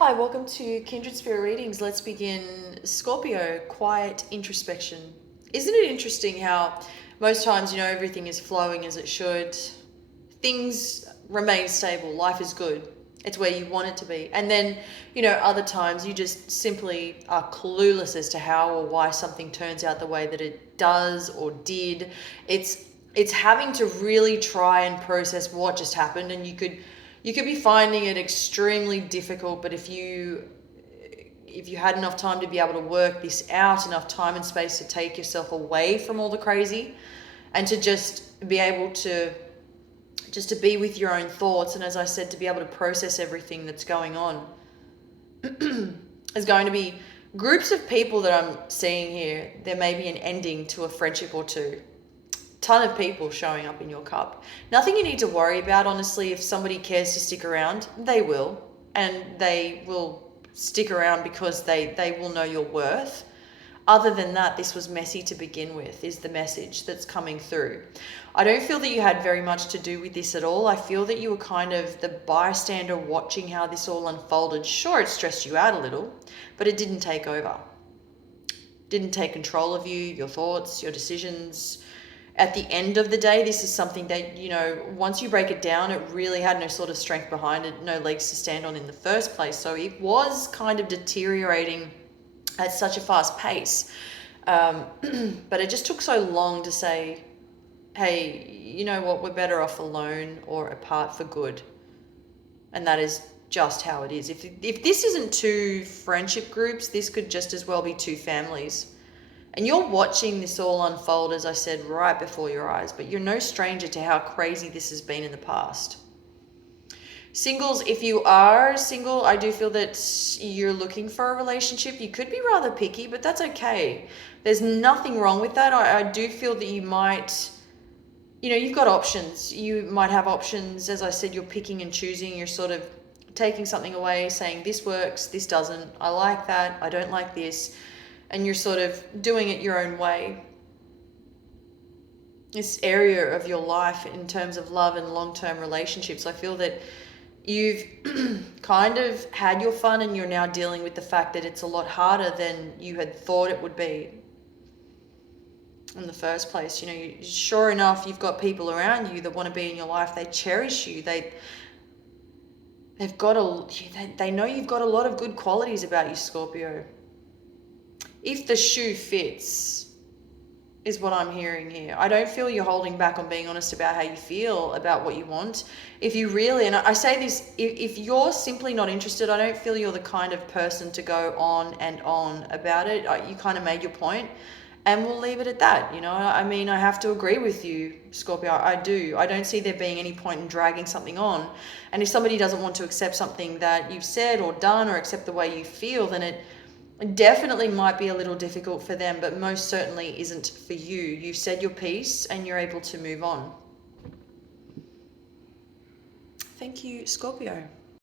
Hi, welcome to Kindred Spirit Readings. Let's begin. Scorpio, quiet introspection. Isn't it interesting how most times, everything is flowing as it should? Things remain stable, life is good. It's where you want it to be. And then, other times you just simply are clueless as to how or why something turns out the way that it does or did. It's having to really try and process what just happened, and you could be finding it extremely difficult, but if you had enough time to be able to work this out, enough time and space to take yourself away from all the crazy and to just be able to be with your own thoughts, and as I said, to be able to process everything that's going on. There's going to be groups of people that I'm seeing here. There may be an ending to a friendship or two. Ton of people showing up in your cup. Nothing you need to worry about, honestly. If somebody cares to stick around, they will. And they will stick around because they will know your worth. Other than that, this was messy to begin with, is the message that's coming through. I don't feel that you had very much to do with this at all. I feel that you were kind of the bystander watching how this all unfolded. Sure, it stressed you out a little, but it didn't take over. Didn't take control of you, your thoughts, your decisions. At the end of the day, this is something that, once you break it down, it really had no sort of strength behind it, no legs to stand on in the first place. So it was kind of deteriorating at such a fast pace. But it just took so long to say, hey, you know what, we're better off alone or apart for good. And that is just how it is. If this isn't two friendship groups, this could just as well be two families. And you're watching this all unfold, as I said, right before your eyes, but you're no stranger to how crazy this has been in the past. Singles, if you are single, I do feel that you're looking for a relationship. You could be rather picky, but that's okay. There's nothing wrong with that. I do feel that you might, you've got options. You might have options. As I said, you're picking and choosing. You're sort of taking something away, saying this works, this doesn't. I like that. I don't like this. And you're sort of doing it your own way. This area of your life in terms of love and long-term relationships, I feel that you've kind of had your fun and you're now dealing with the fact that it's a lot harder than you had thought it would be in the first place. Sure enough, you've got people around you that want to be in your life. They cherish you. They know you've got a lot of good qualities about you, Scorpio. If the shoe fits, is what I'm hearing here. I don't feel you're holding back on being honest about how you feel about what you want. If you really, and I say this, if you're simply not interested, I don't feel you're the kind of person to go on and on about it. You kind of made your point, and we'll leave it at that. I mean, I have to agree with you, Scorpio. I do. I don't see there being any point in dragging something on. And if somebody doesn't want to accept something that you've said or done or accept the way you feel, then it definitely might be a little difficult for them, but most certainly isn't for you. You've said your piece and you're able to move on. Thank you, Scorpio.